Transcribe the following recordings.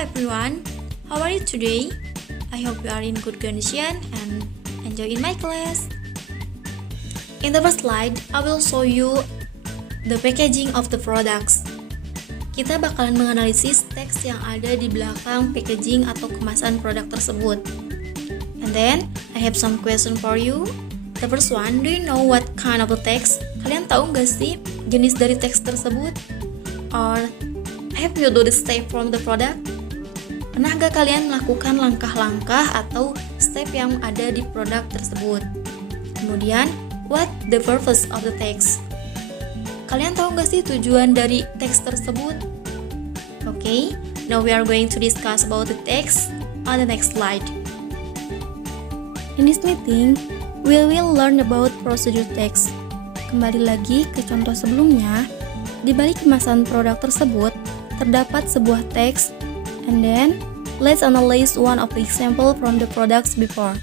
everyone, how are you today? I hope you are in good condition and enjoying my class. In the first slide, I will show you the packaging of the products. Kita bakalan menganalisis teks yang ada di belakang packaging atau kemasan produk tersebut. And then, I have some question for you. The first one, do you know what kind of a text? Kalian tahu nggak sih jenis dari teks tersebut? Or have you do the step from the product? Pernah gak kalian melakukan langkah-langkah atau step yang ada di produk tersebut? Kemudian, what the purpose of the text? Kalian tahu gak sih tujuan dari teks tersebut? Okay, now we are going to discuss about the text on the next slide. In this meeting, we will learn about procedure text. Kembali lagi ke contoh sebelumnya, di balik kemasan produk tersebut, terdapat sebuah teks, and then let's analyze one of the example from the products before.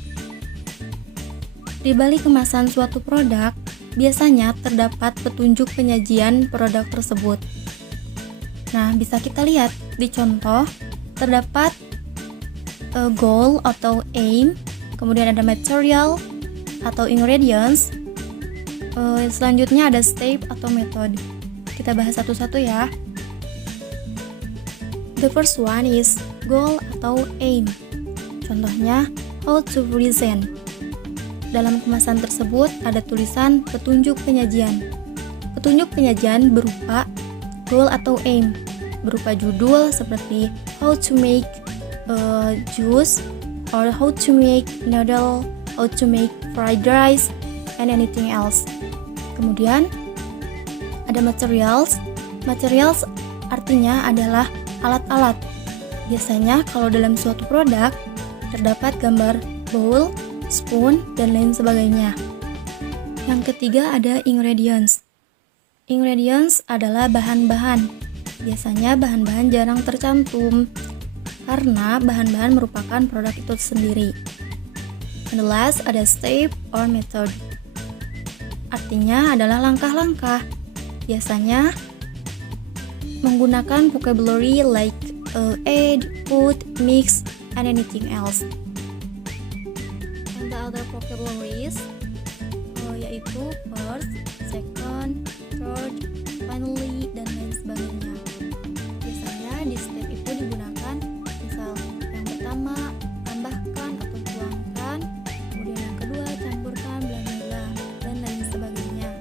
Di balik kemasan suatu produk, biasanya terdapat petunjuk penyajian produk tersebut. Nah, bisa kita lihat di contoh, terdapat goal atau aim, kemudian ada material atau ingredients, selanjutnya ada step atau method. Kita bahas satu-satu ya. The first one is goal atau aim. Contohnya, how to present. Dalam kemasan tersebut ada tulisan petunjuk penyajian. Petunjuk penyajian berupa goal atau aim, berupa judul seperti how to make juice, or how to make noodle, how to make fried rice, and anything else. Kemudian ada materials. Materials artinya adalah alat-alat. Biasanya kalau dalam suatu produk terdapat gambar bowl, spoon, dan lain sebagainya. Yang ketiga ada ingredients. Ingredients adalah bahan-bahan. Biasanya bahan-bahan jarang tercantum karena bahan-bahan merupakan produk itu sendiri. And the last ada step or method. Artinya adalah langkah-langkah. Biasanya menggunakan vocabulary like add, put, mix, and anything else. And the other vocabularies yaitu first, second, third, finally, dan lain sebagainya. Biasanya di step itu digunakan misal yang pertama tambahkan atau tuangkan, kemudian yang kedua campurkan, bla bla bla, dan lain sebagainya.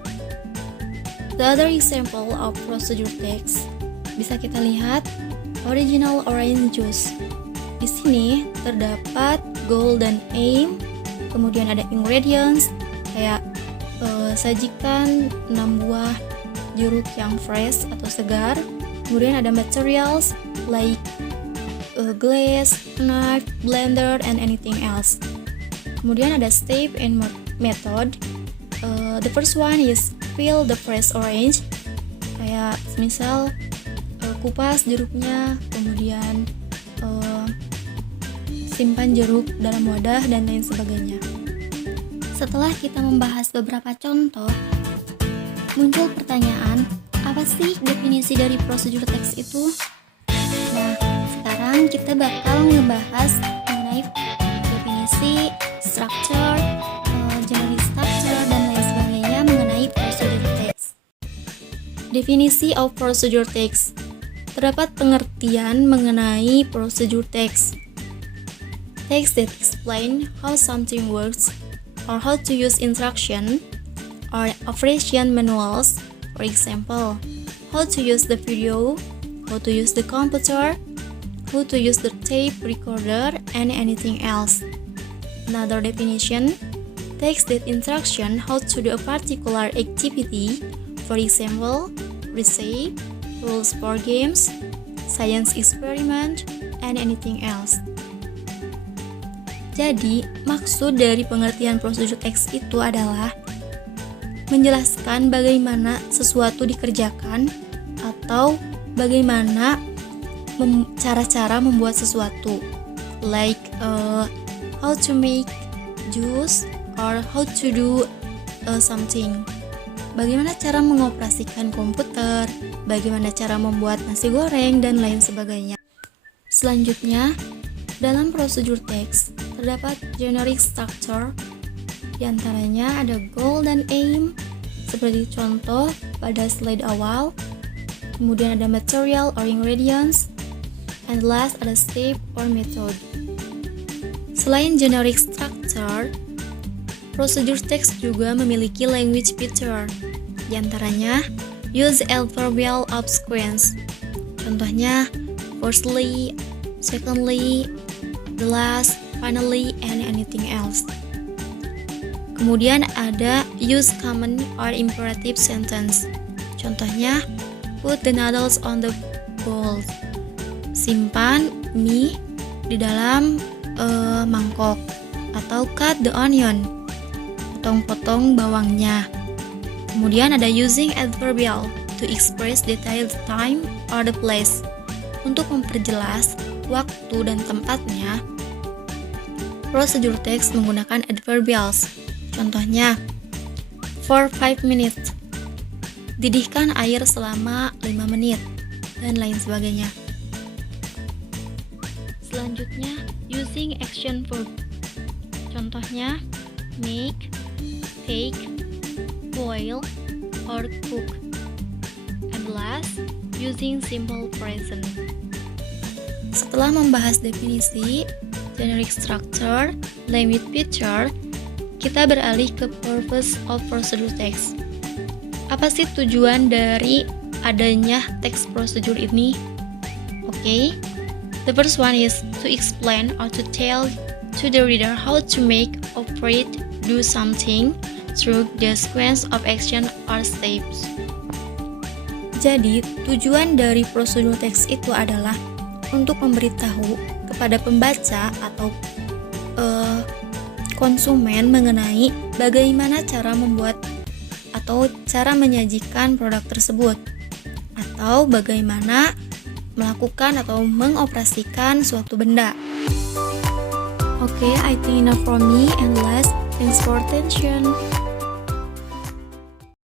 The other example of procedure text bisa kita lihat original orange juice. Di sini terdapat goal dan aim, kemudian ada ingredients kayak sajikan 6 buah jeruk yang fresh atau segar, kemudian ada materials like glass, knife, blender, and anything else. Kemudian ada step and method. The first one is peel the fresh orange, kayak misal kupas jeruknya, kemudian simpan jeruk dalam wadah, dan lain sebagainya. Setelah kita membahas beberapa contoh, muncul pertanyaan, apa sih definisi dari prosedur teks itu? Nah, sekarang kita bakal ngebahas mengenai definisi, structure, general structure, dan lain sebagainya mengenai prosedur teks. Definisi of procedure text. Terdapat pengertian mengenai procedure text. Text that explain how something works, or how to use instruction, or operation manuals, for example, how to use the video, how to use the computer, how to use the tape recorder, and anything else. Another definition, text that instruction how to do a particular activity, for example, recipe, rules for games, science experiment, and anything else. Jadi, maksud dari pengertian prosedur teks itu adalah menjelaskan bagaimana sesuatu dikerjakan atau bagaimana cara-cara membuat sesuatu, like how to make juice or how to do something. Bagaimana cara mengoperasikan komputer, bagaimana cara membuat nasi goreng, dan lain sebagainya. Selanjutnya, dalam prosedur teks terdapat generic structure, diantaranya ada goal dan aim, seperti contoh pada slide awal. Kemudian ada material or ingredients, and last ada step or method. Selain generic structure, prosedur teks juga memiliki language feature, diantaranya use adverbial obsequence. Contohnya firstly, secondly, the last, finally, and anything else. Kemudian ada use common or imperative sentence. Contohnya put the noodles on the bowl. Simpan mie di dalam mangkok. Atau cut the onion. Potong-potong bawangnya. Kemudian ada using adverbial to express detailed time or the place. Untuk memperjelas waktu dan tempatnya, prosedur teks menggunakan adverbials. Contohnya, for 5 minutes, didihkan air selama 5 menit, dan lain sebagainya. Selanjutnya, using action verb. Contohnya, make, bake, boil, or cook. And last, using simple present. Setelah membahas definisi, generic structure, language feature, kita beralih ke purpose of procedure text. Apa sih tujuan dari adanya teks prosedur ini? Okay, the first one is to explain or to tell to the reader how to make, operate, do something through the sequence of action or steps. Jadi, tujuan dari prosedur teks itu adalah untuk memberitahu kepada pembaca atau konsumen mengenai bagaimana cara membuat atau cara menyajikan produk tersebut, atau bagaimana melakukan atau mengoperasikan suatu benda. Okay, I think enough from me, and last, thanks for attention.